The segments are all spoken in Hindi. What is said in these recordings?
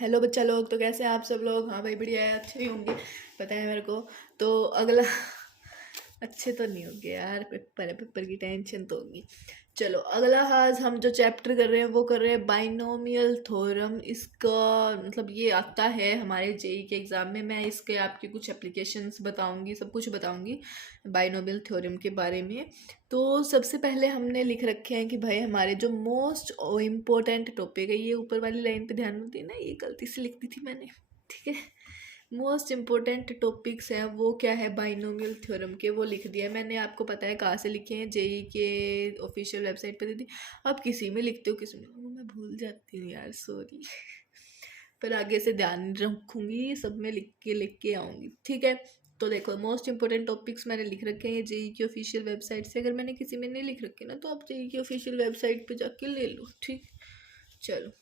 हेलो बच्चा लोग, तो कैसे हैं आप सब लोग। हाँ भाई बढ़िया है, अच्छे ही होंगे पता है मेरे को। तो अगला अच्छे तो नहीं होंगे यार, पेपर है, पेपर की टेंशन तो होगी। चलो अगला, आज हम जो चैप्टर कर रहे हैं वो कर रहे हैं बाइनोमियल थ्योरम। इसका मतलब ये आता है हमारे जेई के एग्ज़ाम में। मैं इसके आपकी कुछ एप्लीकेशंस बताऊंगी, सब कुछ बताऊंगी बाइनोमियल थ्योरम के बारे में। तो सबसे पहले हमने लिख रखे हैं कि भाई हमारे जो मोस्ट इम्पोर्टेंट टॉपिक है, ये ऊपर वाली लाइन पे ध्यान देना, ये गलती से लिख दी थी मैंने, ठीक है। मोस्ट इम्पोर्टेंट टॉपिक्स हैं वो क्या है, बाइनोमियल थ्योरम के, वो लिख दिया मैंने। आपको पता है कहाँ से लिखे हैं, जेई के ऑफिशियल वेबसाइट पे दी थी। आप किसी में लिखते हो, किसी में, वो मैं भूल जाती हूँ यार, सॉरी। पर आगे से ध्यान रखूँगी, सब में लिख के आऊँगी, ठीक है। तो देखो मोस्ट इंपॉर्टेंट टॉपिक्स मैंने लिख रखे हैं जेई की ऑफिशियल वेबसाइट से। अगर मैंने किसी में नहीं लिख रखे ना, तो आप जेई की ऑफिशियल वेबसाइट पे जाके ले लो, ठीक। चलो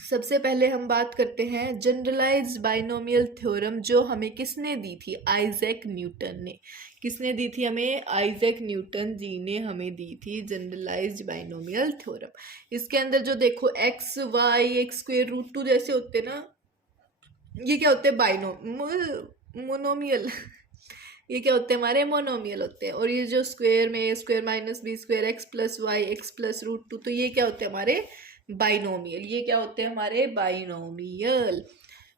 सबसे पहले हम बात करते हैं जनरलाइज्ड बाइनोमियल थ्योरम, जो हमें किसने दी थी, आइजैक न्यूटन ने। किसने दी थी हमें, आइजैक न्यूटन जी ने हमें दी थी जनरलाइज्ड बाइनोमियल थ्योरम। इसके अंदर जो देखो X Y X square root two जैसे होते ना, ये क्या होते हैं, मोनोमियल ये क्या होते हैं, हमारे मोनोमियल होते हैं। और ये जो स्क्वायर में a square minus b square x plus y x plus root two, तो ये क्या होते हैं हमारे बाइनोमियल। ये क्या होते हैं हमारे बाइनोमियल।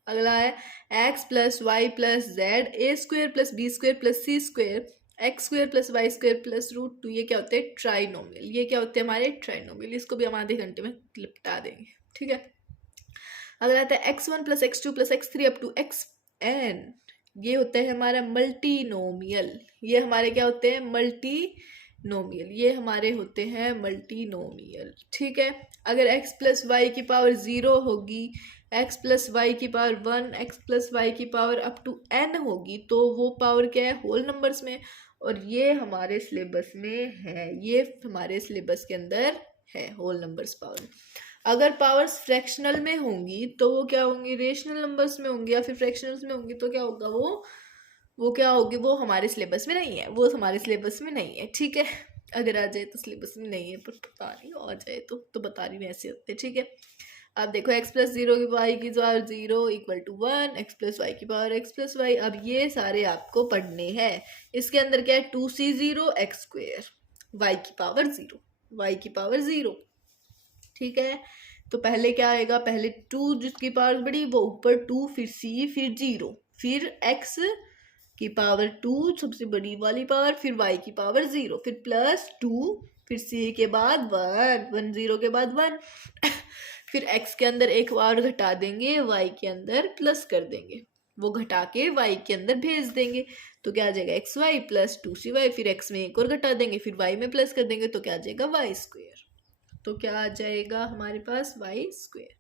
अगला है X plus Y plus Z A square plus B square plus C square X square plus Y square plus root two, ये क्या होते हैं ट्राइनोमियल। ये क्या होते हैं हमारे ट्राइनोमियल। इसको भी हम आधे घंटे में निपटा देंगे, ठीक है। अगला आता है x1 plus X two plus X three up to X N, ये होता है हमारा मल्टीनोमियल। ये हमारे क्या होते हैं, मल्टीनोमियल। ये हमारे होते हैं मल्टीनोमियल, ठीक है। अगर x प्लस वाई की पावर 0 होगी, x प्लस वाई की पावर 1, x प्लस वाई की पावर अप टू n होगी, तो वो पावर क्या है, होल नंबर्स में। और ये हमारे सिलेबस में है, ये हमारे सिलेबस के अंदर है, होल नंबर्स पावर। अगर पावर्स फ्रैक्शनल में होंगी तो वो क्या होंगी, रेशनल नंबर्स में होंगी, या फिर फ्रैक्शनल्स में होंगी तो क्या होगा, वो क्या होगी, वो हमारे सिलेबस में नहीं है, वो हमारे सिलेबस में नहीं है, ठीक है। अगर आ जाए तो सिलेबस में नहीं है, पर पता नहीं आ जाए तो बता रही हूँ ऐसे होते, ठीक है। अब देखो x प्लस जीरो की वाई की power 0 equal to 1, X plus Y की पावर x प्लस वाई। अब ये सारे आपको पढ़ने हैं। इसके अंदर क्या है, 2c0 एक्स स्क्वेयर, वाई की पावर 0, वाई की पावर 0, ठीक है। तो पहले क्या आएगा, पहले 2 जिसकी पावर बड़ी वो ऊपर 2, फिर c, फिर 0, फिर x की पावर 2 सबसे बड़ी वाली पावर, फिर y की पावर 0, फिर प्लस 2, फिर c के बाद 1, 1 0 के बाद 1 फिर x के अंदर एक बार घटा देंगे, y के अंदर प्लस कर देंगे, वो घटा के y के अंदर भेज देंगे। तो क्या आ जाएगा, एक्स वाई प्लस 2cy, फिर x में एक और घटा देंगे, फिर y में प्लस कर देंगे, तो क्या आ जाएगा वाई स्क्वेयर। तो क्या आ जाएगा हमारे पास वाई स्क्वेयर,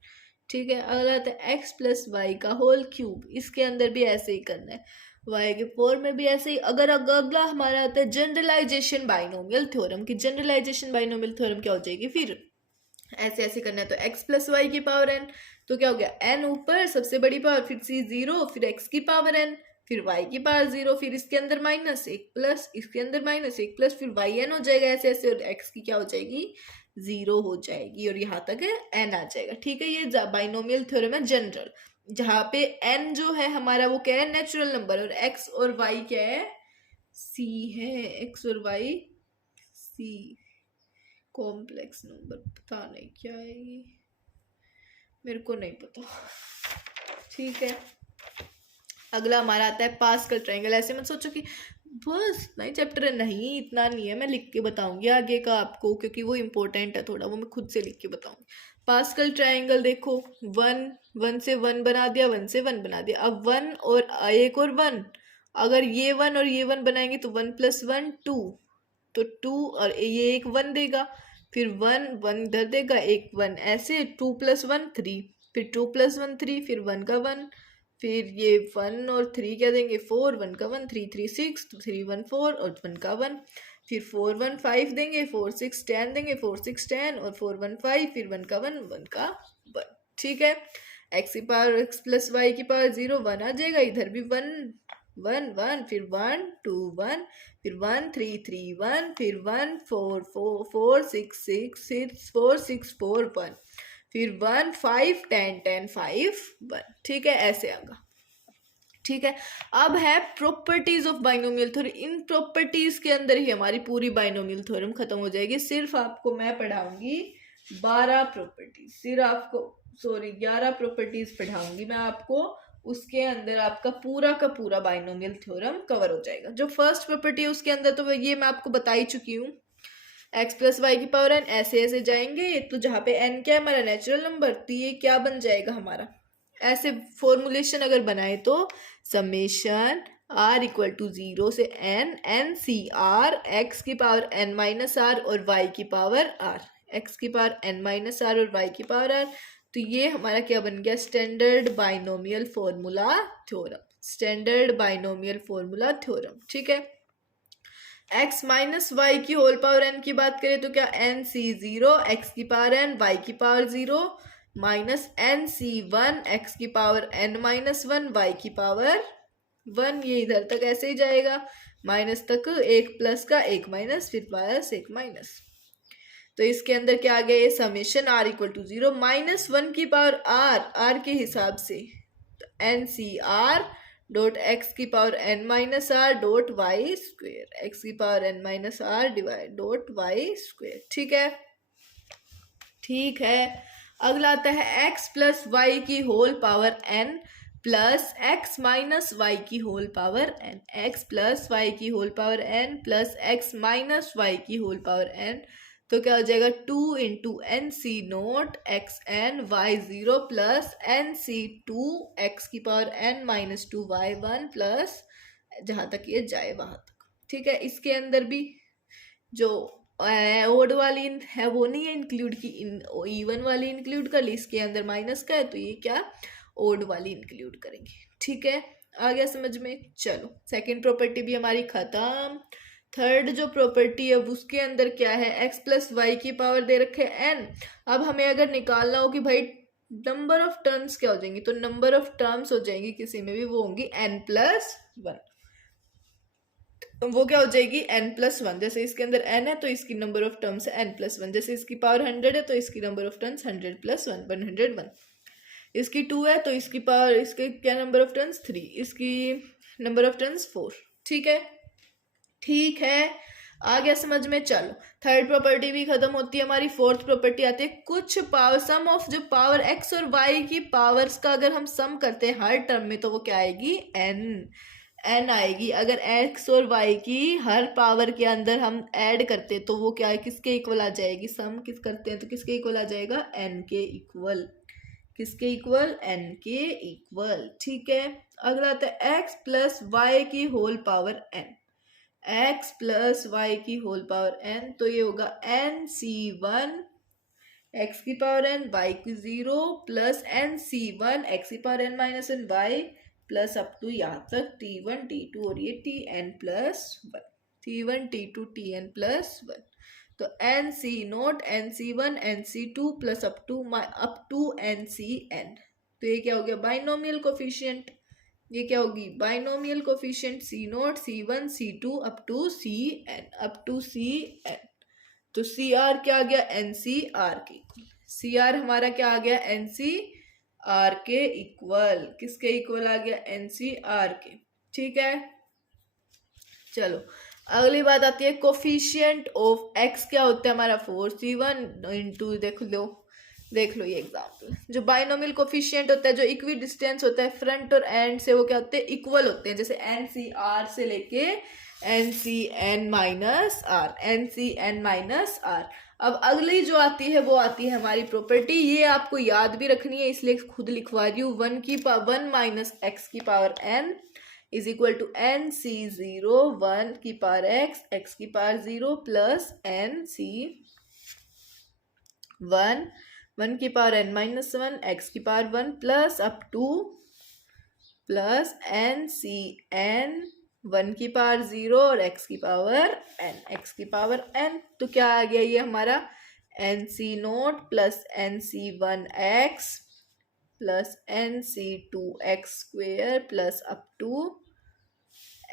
ठीक है। अगला आता है एक्स प्लस वाई का होल क्यूब। इसके अंदर भी ऐसे ही करना है, वाई के 4 में भी ऐसे ही। अगर अगला हमारा आता है जनरलाइजेशन बाइनोमियल थ्योरम की, जनरलाइजेशन बाइनोमियल थ्योरम क्या हो जाएगी, फिर ऐसे ऐसे करना है। तो x प्लस वाई की पावर n, तो क्या हो गया, n ऊपर सबसे बड़ी पावर, फिर c 0, फिर x की पावर n, फिर y की पावर 0, फिर इसके अंदर माइनस एक प्लस, इसके अंदर माइनस एक प्लस, फिर वाई एन हो जाएगा ऐसे ऐसे, और x की क्या हो जाएगी, 0 हो जाएगी, और यहाँ तक n आ जाएगा, ठीक है। ये बाइनोमियल थ्योरम है जनरल, जहाँ पे n जो है हमारा वो क्या है, नेचुरल नंबर, और x और y क्या है, c है, x और y c, कॉम्प्लेक्स नंबर, पता नहीं क्या है ये, मेरे को नहीं पता, ठीक है। अगला हमारा आता है पास्कल ट्रायंगल। ऐसे मत सोचो कि बस नहीं चैप्टर है, नहीं इतना नहीं है, मैं लिख के बताऊंगी आगे का आपको, क्योंकि वो इम्पोर्टेंट है थोड़ा, वो मैं खुद से लिख के बताऊंगी। पास्कल ट्रायंगल देखो, 1 से 1 बना दिया, 1 से 1 बना दिया। अब 1 और एक और 1, अगर ये 1 और ये 1 बनाएंगे तो 1 + 1 2, तो 2 और ये एक 1 देगा, फिर 1 1 इधर देगा, एक 1 ऐसे, 2 + 1 3, फिर 2 + 1 3, फिर 1 का 1, फिर ये 1 और 3 क्या देंगे, 4, 1 का 1, 3 3 6, 3 1 4 और 1 का 1, फिर 4 1 5 देंगे, 4 6 10 देंगे, 4 6 10 और 4 1 5, फिर 1 का 1, 1 का 1, ठीक है। x की पावर x प्लस वाई की पावर 0 1 आ जाएगा, इधर भी 1 1 1, फिर 1 2 1, फिर 1 3 3 1, फिर 1 4 4 4 6 6 6 4 6 4 1, फिर 1 5 10 10 5 1, ठीक है, ऐसे आएगा। ठीक है, अब है properties of binomial theorem. In properties के अंदर ही हमारी पूरी बाइनोमियल थ्योरम खत्म हो जाएगी। सिर्फ आपको मैं पढ़ाऊंगी 12 प्रॉपर्टीज, सिर्फ आपको 11 प्रॉपर्टीज पढ़ाऊंगी मैं आपको। उसके अंदर आपका पूरा का पूरा बाइनोमियल थ्योरम कवर हो जाएगा। जो फर्स्ट प्रॉपर्टी है उसके अंदर तो ये मैं आपको बता ही चुकी हूँ, x प्लस वाई की पावर n, ऐसे ऐसे जाएंगे। तो जहाँ पे n क्या है हमारा नेचुरल नंबर, तो ये क्या बन जाएगा हमारा, ऐसे फॉर्मुलेशन अगर बनाए तो समेशन r इक्वल टू 0 से n सी आर x की पावर n माइनस आर और y की पावर r, x की पावर n माइनस आर और y की पावर r। तो ये हमारा क्या बन गया, standard binomial formula theorem, standard binomial formula theorem. ठीक है, x माइनस वाई की होल पावर n की बात करें तो क्या n सी 0 x की पावर n y की power 0 minus n C 1 x की पावर n माइनस 1 y की पावर 1। ये इधर तक ऐसे ही जाएगा, माइनस तक, एक प्लस का एक माइनस, फिर प्लस एक माइनस। तो इसके अंदर क्या आ गया, ये summation r equal to 0 minus 1 की पावर r के हिसाब से n C R dot x की power n minus R dot y square, x की power n minus R divide dot y square. ठीक है, ठीक है। अगला आता है x प्लस वाई की whole power n plus x minus y की whole power n, x plus Y की whole power n plus x minus y की होल पावर n। तो क्या हो जाएगा, 2 into N C nought x N y 0 plus N C 2 x की power n minus 2 y 1 plus जहाँ तक ये जाए वहाँ तक। ठीक है, इसके अंदर भी जो ओड वाली है वो नहीं है इंक्लूड की, इवन वाली इंक्लूड कर ली, इसके अंदर माइनस का है तो ये क्या ओड वाली इंक्लूड करेंगे। ठीक है, आ गया समझ में। चलो सेकंड प्रॉपर्टी भी हमारी खत्म। थर्ड जो प्रॉपर्टी है उसके अंदर क्या है, x प्लस वाई की पावर दे रखे n। अब हमें अगर निकालना हो कि भाई नंबर ऑफ टर्म्स क्या हो जाएंगी, तो नंबर ऑफ टर्म्स हो जाएंगी किसी में भी, वो होंगी n प्लस 1। तो वो क्या हो जाएगी n प्लस 1, जैसे इसके अंदर n है तो इसकी नंबर ऑफ टर्म्स है n प्लस 1, जैसे इसकी पावर 100 है तो इसकी नंबर ऑफ टर्म्स 100 प्लस 1 101, इसकी 2 है तो इसकी पावर, इसके क्या नंबर ऑफ टर्म्स 3, इसकी नंबर ऑफ टर्म्स 4। ठीक है, ठीक है, आ गया समझ में। चलो थर्ड प्रॉपर्टी भी खत्म होती है हमारी, फोर्थ प्रॉपर्टी आती है कुछ पावर, सम ऑफ जो पावर x और y की पावर्स का अगर हम सम करते हैं हर टर्म में तो वो क्या आएगी, n आएगी। अगर x और y की हर पावर के अंदर हम ऐड करते हैं तो वो क्या है, किसके इक्वल आ जाएगी, सम किस करते हैं तो किसके इक्वल आ जाएगा, n के इक्वल, किसके इक्वल, n के इक्वल। ठीक है, अगला आता है x प्लस वाई की whole power n, x plus Y की होल पावर n, तो ये होगा n सी 1 x की पावर n y की 0 प्लस n सी 1 x की power n minus n y plus up to यहाँ तक t1 t2 और ये tn plus 1, t1 t2 tn plus 1। तो n C nought n C 1 n C 2 plus up to n C n। तो ये क्या हो गया, बाइनोमियल कोफिशिएंट। ये क्या होगी, binomial coefficient C nought c1 c2 up to cn, up to cn। तो सी आर क्या आ गया, एन सी आर के इक्वल, सी आर हमारा क्या आ गया, एन सी आर के इक्वल, किसके इक्वल आ गया, एन सी आर के। ठीक है, चलो अगली बात आती है कोफिशिएंट ऑफ एक्स, क्या होता है हमारा 4c1 इंटू, देख लो ये एग्जाम्पल, जो बाइनोमियल कोफिशिएंट होता है, जो इक्वी डिस्टेंस होता है फ्रंट और एंड से, वो क्या होते हैं, इक्वल होते हैं। जैसे एन सी आर से लेके N C N minus R, N C N minus R. अब अगली जो आती है वो आती है हमारी प्रॉपर्टी, ये आपको याद भी रखनी है इसलिए खुद लिखवा रही हूँ, 1 माइनस एक्स की power n is equal to N C 0 1 की पावर x, x की पावर 0 प्लस एन सी 1 की पावर n माइनस 1 x की power 1 plus up to plus N C N 1 की पावर 0 और x की पावर n, x की पावर n। तो क्या आ गया ये हमारा N C not plus N C 1 X plus N C 2 x square plus up to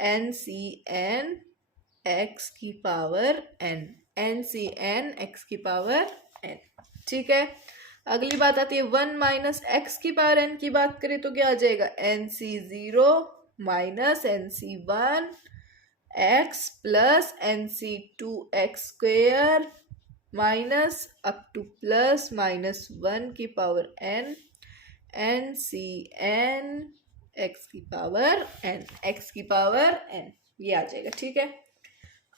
N C N x की power n, N C N x की पावर n। ठीक है, अगली बात आती है 1 माइनस एक्स की पावर एन की बात करें तो क्या आ जाएगा NC0 minus NC1 x plus NC2 x square minus up to plus minus 1 की पावर n NCn एक्स की पावर n, एक्स की पावर n ये आ जाएगा। ठीक है,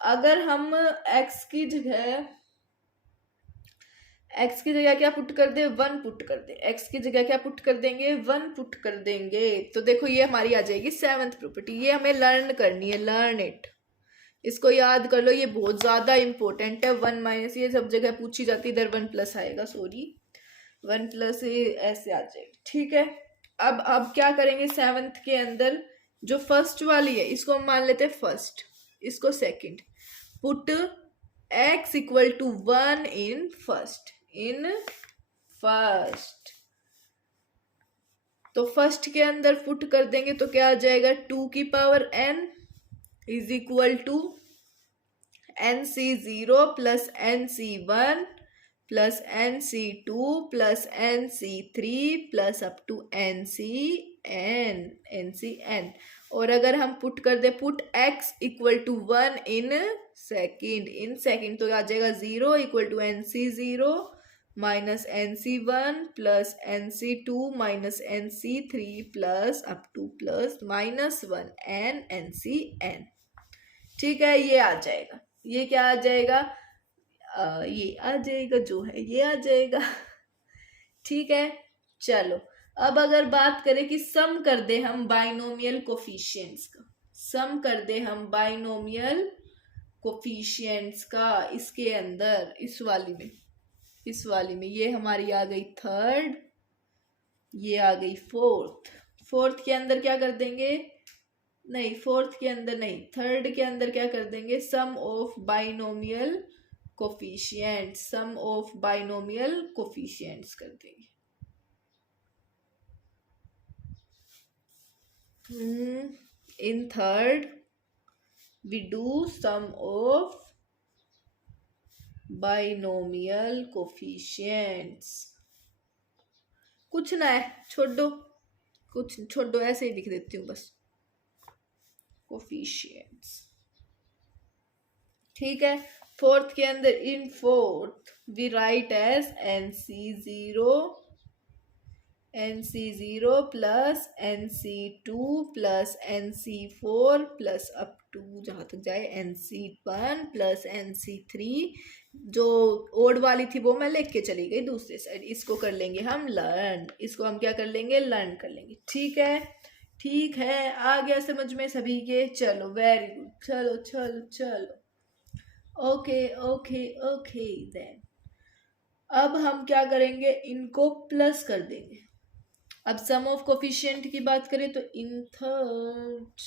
अगर हम x की जगह क्या पुट कर दे 1 पुट कर दे, x की जगह क्या पुट कर देंगे 1 पुट कर देंगे, तो देखो ये हमारी आ जाएगी 7th प्रॉपर्टी। ये हमें लर्न करनी है, लर्न इट, इसको याद कर लो, ये बहुत ज्यादा इंपॉर्टेंट है। 1 माइनस ये सब जगह पूछी जाती है, इधर 1 प्लस आएगा, सॉरी 1 प्लस ऐसे आ जाएगी। ठीक है, अब क्या करेंगे 7th के अंदर जो फर्स्ट वाली है इसको हम मान लेते हैं फर्स्ट, इसको second, put x equal to 1 in first, तो फर्स्ट के अंदर पुट कर देंगे तो क्या आ जाएगा 2 की power n is equal to NC0 plus NC1 plus NC2 plus NC3 plus up to NCn। और अगर हम पुट कर दे put x equal to 1 in second तो आ जाएगा 0 equal to NC0 minus NC1 plus NC2 minus NC3 plus up to plus minus 1 NCn। ठीक है, ये आ जाएगा, ये क्या आ जाएगा ये आ जाएगा, जो है ये आ जाएगा। ठीक है, चलो अब अगर बात करें कि सम कर दे हम बाइनोमियल कोफिशिएंट्स का, सम कर दे हम बाइनोमियल कोफिशिएंट्स का इसके अंदर, इस वाली में ये हमारी आ गई थर्ड, ये आ गई फोर्थ के अंदर क्या कर देंगे, नहीं फोर्थ के अंदर नहीं, थर्ड के अंदर क्या कर देंगे sum of binomial coefficients, sum of binomial coefficients कर देंगे। In third we do sum of binomial coefficients. कुछ ना है, छोड़ दो, ऐसे ही लिख देती हूँ बस कोफिशिएंट्स। ठीक है, फोर्थ के अंदर in fourth we write as NC0 plus NC2 plus NC4 plus up to जहां तक जाए NC1 प्लस NC3। जो ओड वाली थी वो मैं लेके चली गई दूसरे साइड, इसको कर लेंगे हम लर्न, इसको हम क्या कर लेंगे लर्न कर लेंगे। ठीक है, आ गया समझ में सभी के, चलो वेरी गुड, चलो ओके देन अब हम क्या करेंगे इनको प्लस कर देंगे। अब सम ऑफ कोफिशिएंट की बात करें तो इन थर्ड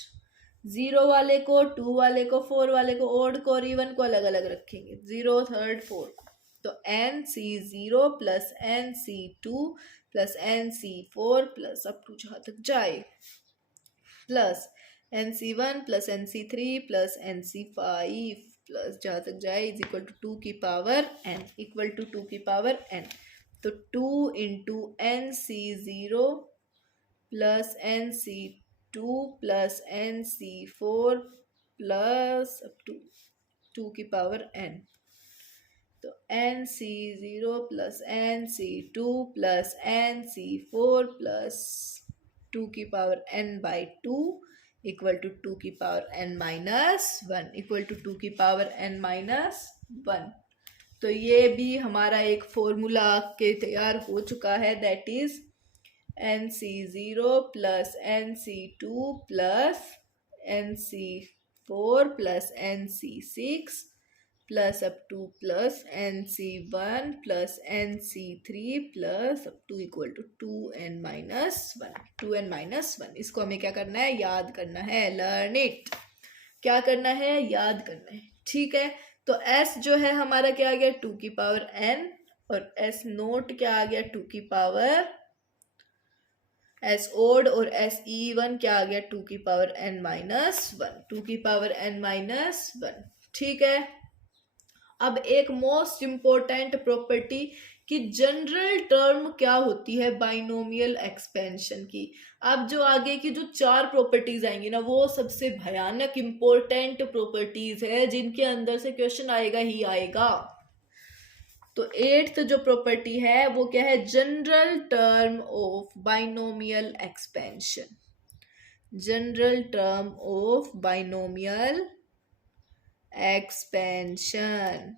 0 वाले को 2 वाले को 4 वाले को ओड को और इवन को अलग अलग रखेंगे, 0 3 4 को, तो NC0 plus NC2 plus NC4 plus up to जहां तक जाए plus NC1 plus NC3 plus NC5 plus जहां तक जाए इज इक्वल टू 2 की पावर n, इक्वल टू 2 की पावर n, तो 2 into NC0 plus NC2 plus NC4 plus up to 2 की पावर n, तो NC0 plus NC2 plus NC4 plus 2 की power n by 2 equal to 2 की power n minus 1, equal to 2 की पावर n माइनस 1। तो ये भी हमारा एक फॉर्मूला के तैयार हो चुका है, that is NC0 plus NC2 plus NC4 plus NC6 plus up to plus NC1 plus NC3 plus up to equal to 2n minus 1। इसको हमें क्या करना है याद करना है, लर्न इट, क्या करना है याद करना है। ठीक है, तो s जो है हमारा क्या आ गया 2 की पावर n और s नोट क्या आ गया 2 की पावर s ओड और s even क्या आ गया 2 की पावर n माइनस 1, 2 की पावर n माइनस 1। ठीक है, अब एक मोस्ट इंपॉर्टेंट प्रॉपर्टी कि जनरल टर्म क्या होती है बाइनोमियल एक्सपेंशन की। अब जो आगे की जो 4 प्रॉपर्टीज आएंगी ना, वो सबसे भयानक इंपॉर्टेंट प्रॉपर्टीज है, जिनके अंदर से क्वेश्चन आएगा ही आएगा। तो 8th जो प्रॉपर्टी है वो क्या है, general term of binomial expansion. General term of binomial expansion,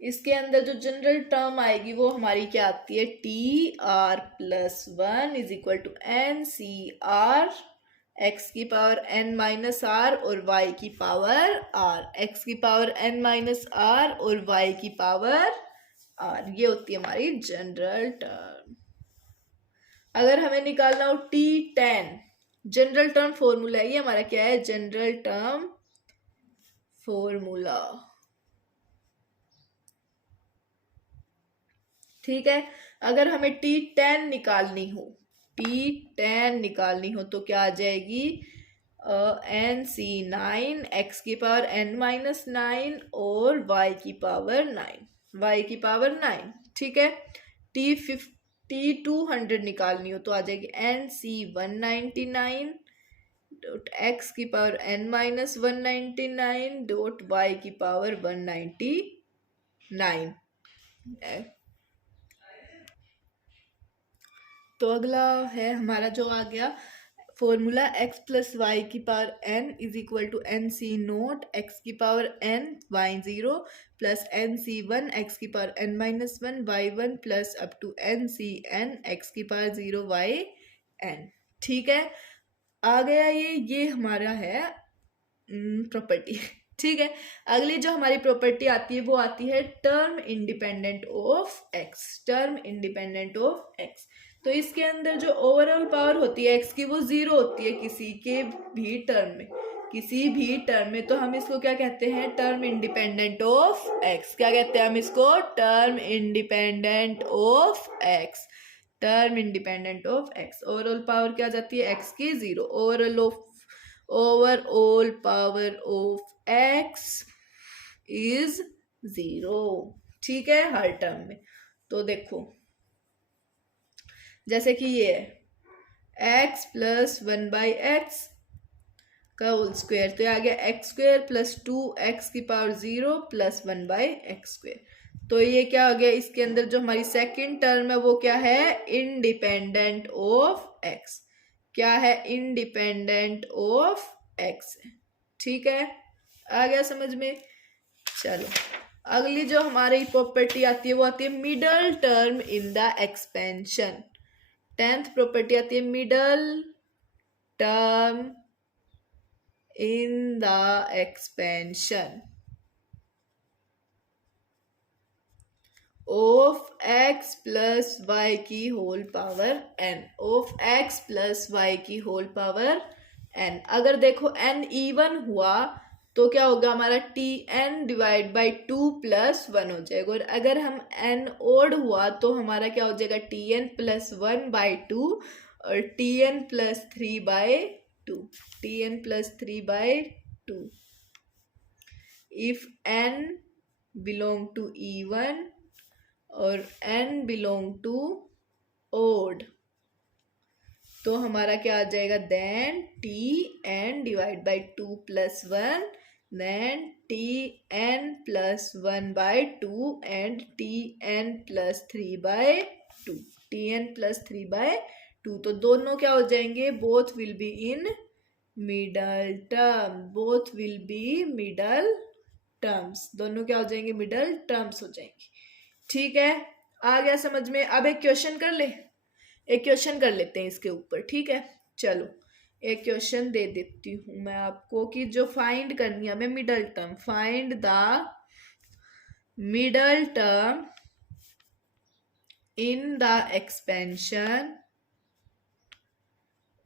इसके अंदर जो जनरल टर्म आएगी वो हमारी क्या आती है, T R plus 1 is equal to N C R X की पावर एन माइनस आर और वाई की पावर आर, एक्स की पावर एन माइनस आर और वाई की पावर आर, ये होती है हमारी जनरल टर्म। अगर हमें निकालना हो T10, जनरल टर्म फॉर्मूला है ये हमारा, क्या है, जनरल टर्म फॉर्मूला, ठीक है। अगर हमें T10 निकालनी हो, T10 निकालनी हो तो क्या आ जाएगी, एन सी 9 एक्स की पावर एन माइनस 9 और वाई की पावर 9, वाई की पावर 9, ठीक है। T200 निकालनी हो तो आ जाएगी एन सी 199 डॉट एक्स की power N minus 199 dot y की पावर 199। तो अगला है हमारा जो आ गया फॉर्मूला, x प्लस वाई की power n is equal to N C nought x की power n y 0 plus N C 1 x की power n minus 1 y 1 plus up to N C n x की पावर 0 वाई n, ठीक है। आ गया ये हमारा है प्रॉपर्टी, ठीक है। अगली जो हमारी प्रॉपर्टी आती है वो आती है term independent of x, term independent of x. तो इसके अंदर जो ओवरऑल पावर होती है एक्स की वो 0 होती है किसी के भी टर्म में, किसी भी टर्म में, तो हम इसको क्या कहते हैं, टर्म इंडिपेंडेंट ऑफ एक्स। क्या कहते हैं हम इसको, term independent of x, term independent of x. Overall power क्या जाती है एक्स की 0, overall power of x is 0, ठीक है, हर टर्म में। तो देखो जैसे कि ये है एक्स प्लस 1 बाई एक्स का होल स्क्वायर, तो ये आ गया एक्स स्क्वायर प्लस 2x की power 0 plus 1 by x square. तो ये क्या हो गया, इसके अंदर जो हमारी सेकंड टर्म है वो क्या है, इंडिपेंडेंट ऑफ एक्स, क्या है, इंडिपेंडेंट ऑफ एक्स, ठीक है, आ गया समझ में। चलो अगली जो हमारी प्रॉपर्टी आती है वो आती है middle term in the expansion. 10th property आती है middle term in the expansion of x plus Y की whole power n, of x plus Y की होल पावर n। अगर देखो n इवन हुआ तो क्या होगा हमारा, T N divide by 2 plus 1 हो जाएगा, और अगर हम n ओड हुआ तो हमारा क्या हो जाएगा, टी एन प्लस 1 बाई 2 और T N plus 3 by 2, T N plus 3 by 2। If n belong to even और n बिलोंग टू ओड तो हमारा क्या आ जाएगा, then T N divide by 2 plus 1, then T N plus 1 by 2 and T N plus 3 by 2, T N plus 3 by 2। तो दोनों क्या हो जाएंगे, both will be in middle term, both will B middle terms, दोनों क्या हो जाएंगे, मिडल टर्म्स हो जाएंगे, ठीक है, आ गया समझ में। अब एक क्वेश्चन कर ले, एक क्वेश्चन कर लेते हैं इसके ऊपर, ठीक है। चलो एक क्वेश्चन दे देती हूं मैं आपको कि जो फाइंड करनी है हमें middle term, find the middle term in the expansion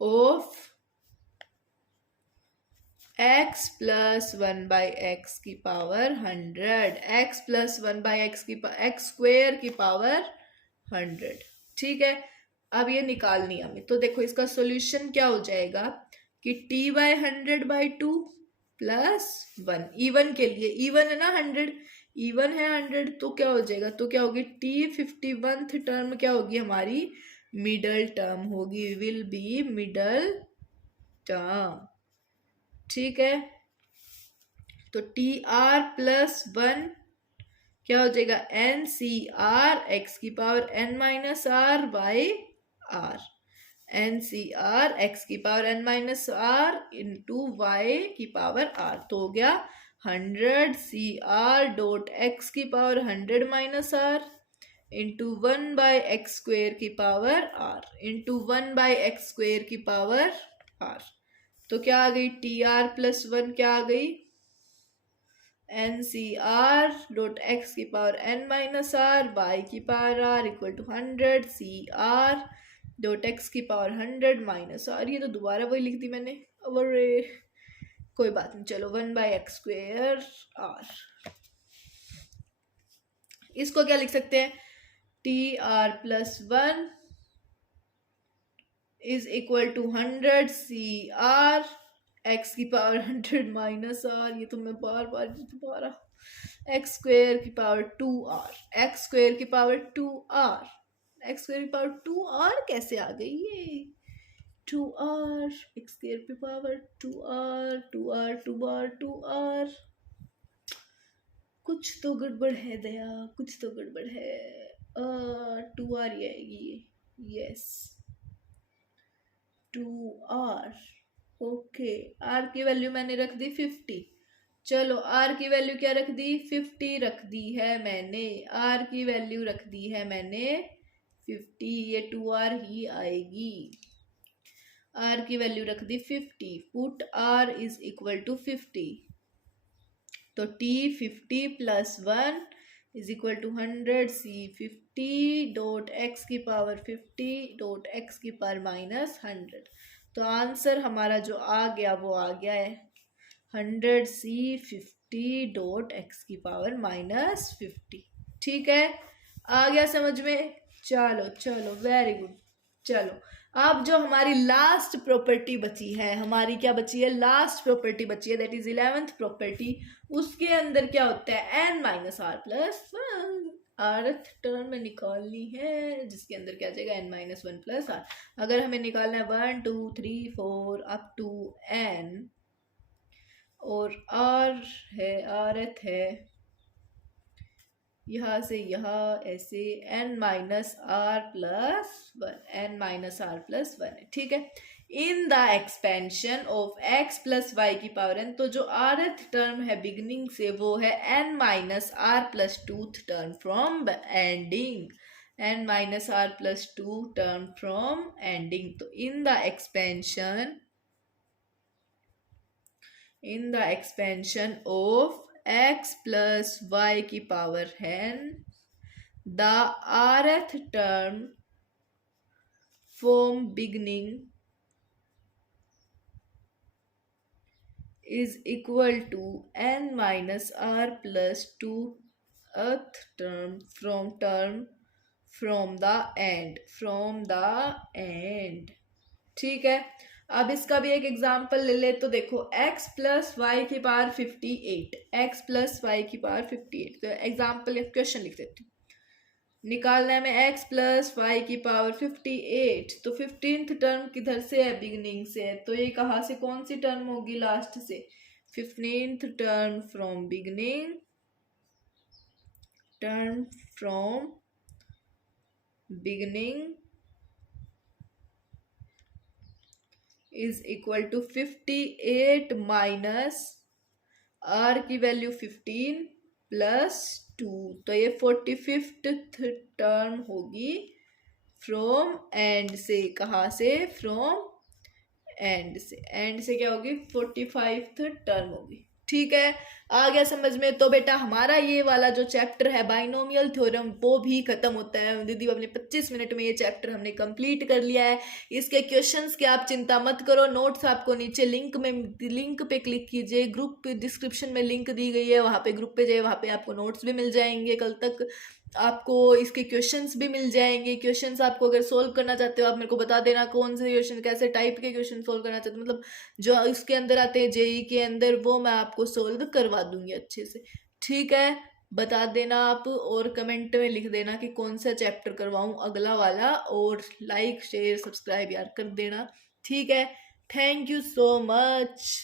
of x plus 1 by x की power 100, x plus 1 by x की एक्स स्क्वेयर की पावर 100, ठीक है। अब ये निकालनी है हमें, तो देखो इसका सॉल्यूशन क्या हो जाएगा कि t by 100 by 2 plus 1, even के लिए, इवन है ना 100, इवन है 100 तो क्या हो जाएगा, तो क्या होगी T51th टर्म क्या होगी हमारी, मिडल टर्म होगी, विल बी मिडल टर्म। ठीक है, तो TR+1 क्या हो जाएगा, NCR x की power n minus R by R, NCR x की power n minus R into Y की पावर r, तो हो गया 100 CR डॉट x की power 100 minus R into 1/x² की पावर r इंटू 1/x² की पावर r। तो क्या आ गई, TR+1 क्या आ गई, NCR डॉट x की power n minus R by की power r equal to 100 CR dot x की पावर 100 माइनस आर। ये तो दोबारा वही लिख दी मैंने, अरे कोई बात नहीं, चलो 1/x² r। इसको क्या लिख सकते हैं, TR+1 is equal to 100 CR x की पावर 100 माइनस आर, ये तो मैं बार बार दोबारा, x² की पावर 2r, x² की पावर 2r, x² की पावर 2r कैसे आ गई ये, 2r, x² की power 2r, 2r 2r 2r, कुछ तो गड़बड़ है दया, कुछ तो गड़बड़ है, 2r ही आएगी, यस 2r। ओके, r की वैल्यू मैंने रख दी 50, चलो r की वैल्यू क्या रख दी, 50 रख दी है मैंने, r की वैल्यू रख दी है मैंने 50, ये 2r ही आएगी, r की वैल्यू रख दी 50, put r is equal to 50, तो T50+1 is equal to 100 C50 dot x की पावर 50 डॉट x की पावर माइनस 100। तो आंसर हमारा जो आ गया वो आ गया है 100 C50 डॉट x की पावर माइनस 50। ठीक है, आ गया समझ में, चलो चलो वेरी गुड। चलो अब जो हमारी लास्ट प्रॉपर्टी बची है, हमारी क्या बची है, लास्ट प्रॉपर्टी बची है, दैट इज 11th प्रॉपर्टी। उसके अंदर क्या होता है, n-r+1 rth टर्म में निकालनी है, जिसके अंदर क्या जाएगा n-1 + r। अगर हमें निकालना है 1 2 3 4 अप टू n, और r है, rth है यहाँ से यहाँ ऐसे n-r+1, n-r+1 है। ठीक है, इन the expansion of x + y की पावर n, तो जो rth टर्म है बिगनिंग से वो है n-r+2 term from ending, n-r+2 term from ending. तो in the expansion of x plus y की power n, the rth term from beginning is equal to n-r+2 th term from the end। ठीक है, अब इसका भी एक एग्जाम्पल ले ले, तो देखो x + y की पावर 58, x + y की पावर 58, तो एग्जाम्पल या क्वेश्चन लिख देती हूँ। निकालना है हमें x + y की पावर 58, तो 15th टर्म किधर से है, बिगिनिंग से है, तो ये कहाँ से कौन सी टर्म होगी, लास्ट से, 15th term from beginning, term from beginning is equal to 58 minus r की वैल्यू 15 प्लस 2, तो ये 45th टर्म होगी फ्रॉम एंड से, कहाँ से, फ्रॉम एंड से क्या होगी, 45th टर्म होगी। ठीक है, आ गया समझ में। तो बेटा हमारा ये वाला जो चैप्टर है बाइनोमियल थ्योरम वो भी खत्म होता है दीदी, अपने 25 मिनट में ये चैप्टर हमने कंप्लीट कर लिया है। इसके क्वेश्चंस की आप चिंता मत करो, नोट्स आपको नीचे लिंक पे क्लिक कीजिए, ग्रुप डिस्क्रिप्शन में लिंक दी गई है, वहाँ पे ग्रुप पे जाइए, वहाँ पे आपको नोट्स भी मिल जाएंगे, कल तक आपको इसके क्वेश्चंस भी मिल जाएंगे। क्वेश्चंस आपको अगर सोल्व करना चाहते हो आप मेरे को बता देना, कौन से क्वेश्चन कैसे टाइप के क्वेश्चन सोल्व करना चाहते हो, मतलब जो इसके अंदर आते हैं जेई के अंदर, वो मैं आपको सोल्व करवा दूंगी अच्छे से। ठीक है, बता देना आप, और कमेंट में लिख देना कि कौन सा चैप्टर करवाऊं अगला वाला, और लाइक शेयर सब्सक्राइब यार कर देना। ठीक है, थैंक यू सो मच।